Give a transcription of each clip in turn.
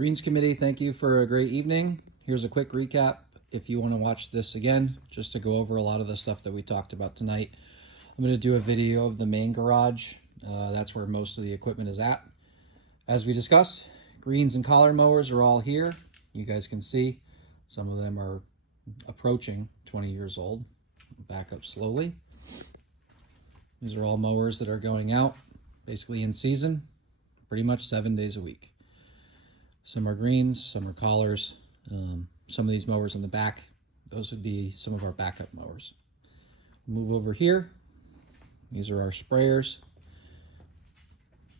Greens Committee, thank you for a great evening. Here's a quick recap if you want to watch this again, just to go over a lot of the stuff that we talked about tonight. I'm going to do a video of the main garage. That's where most of the equipment is at. As we discussed, greens and collar mowers are all here. You guys can see some of them are approaching 20 years old. Back up slowly. These are all mowers that are going out basically in season, pretty much 7 days a week. Some are greens, some are collars. Some of these mowers in the back, those would be some of our backup mowers. Move over here. These are our sprayers.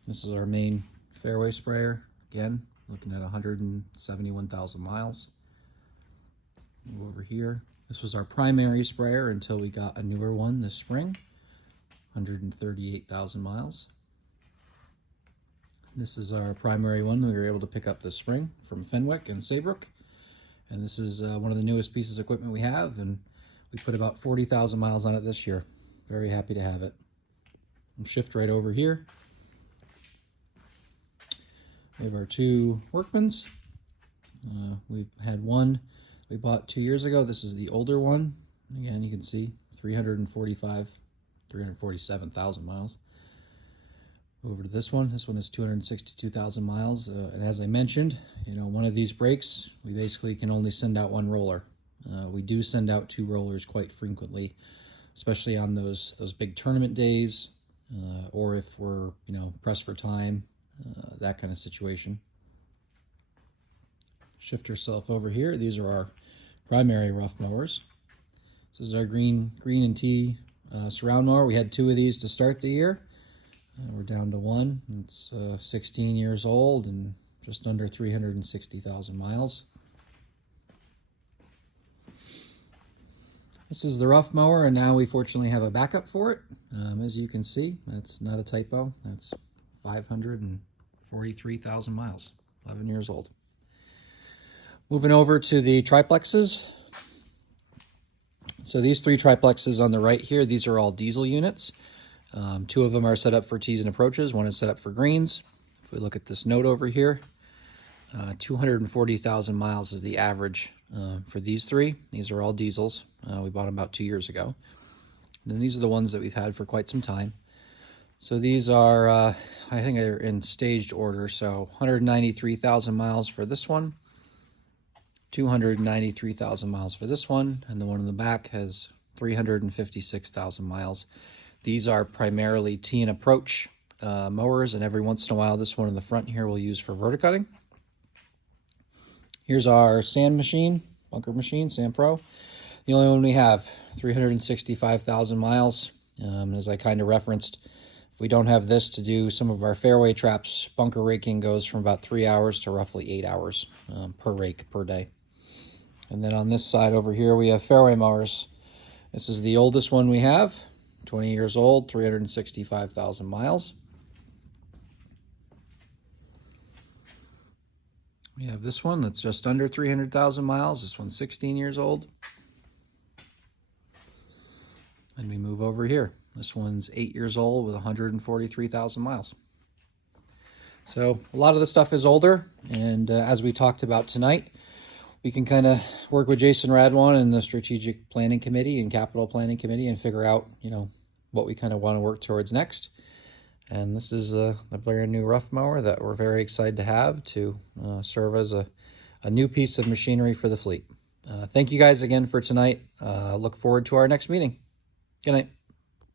This is our main fairway sprayer. Again, looking at 171,000 miles. Move over here. This was our primary sprayer until we got a newer one this spring. 138,000 miles. This is our primary one we were able to pick up this spring from Fenwick and Saybrook. And this is one of the newest pieces of equipment we have, and we put about 40,000 miles on it this year. Very happy to have it. We'll shift right over here. We have our two Workmans. We've had one we bought 2 years ago. This is the older one. Again, you can see 347,000 miles. Over to this one. This one is 262,000 miles. And as I mentioned, one of these breaks, we basically can only send out one roller. We do send out two rollers quite frequently, especially on those big tournament days, or if we're, pressed for time, that kind of situation. Shift yourself over here. These are our primary rough mowers. This is our green and tea surround mower. We had two of these to start the year. We're down to one. It's 16 years old and just under 360,000 miles. This is the rough mower, and now we fortunately have a backup for it. As you can see, that's not a typo. That's 543,000 miles, 11 years old. Moving over to the triplexes. So these three triplexes on the right here, these are all diesel units. Two of them are set up for tees and approaches. One is set up for greens. If we look at this note over here, 240,000 miles is the average for these three. These are all diesels. We bought them about 2 years ago. And then these are the ones that we've had for quite some time. So these are, I think they're in staged order. So 193,000 miles for this one, 293,000 miles for this one, and the one in the back has 356,000 miles. These are primarily tee and approach mowers, and every once in a while this one in the front here we'll use for verticutting. Here's our sand machine, bunker machine, Sand Pro. The only one we have, 365,000 miles. As I kind of referenced, if we don't have this to do some of our fairway traps, bunker raking goes from about 3 hours to roughly 8 hours per rake per day. And then on this side over here we have fairway mowers. This is the oldest one we have. 20 years old, 365,000 miles. We have this one that's just under 300,000 miles. This one's 16 years old. And we move over here. This one's 8 years old with 143,000 miles. So a lot of the stuff is older, and as we talked about tonight, we can kind of work with Jason Radwan and the Strategic Planning Committee and Capital Planning Committee and figure out, what we kind of want to work towards next. And this is the brand new rough mower that we're very excited to have to serve as a new piece of machinery for the fleet. Thank you guys again for tonight. Look forward to our next meeting. Good night.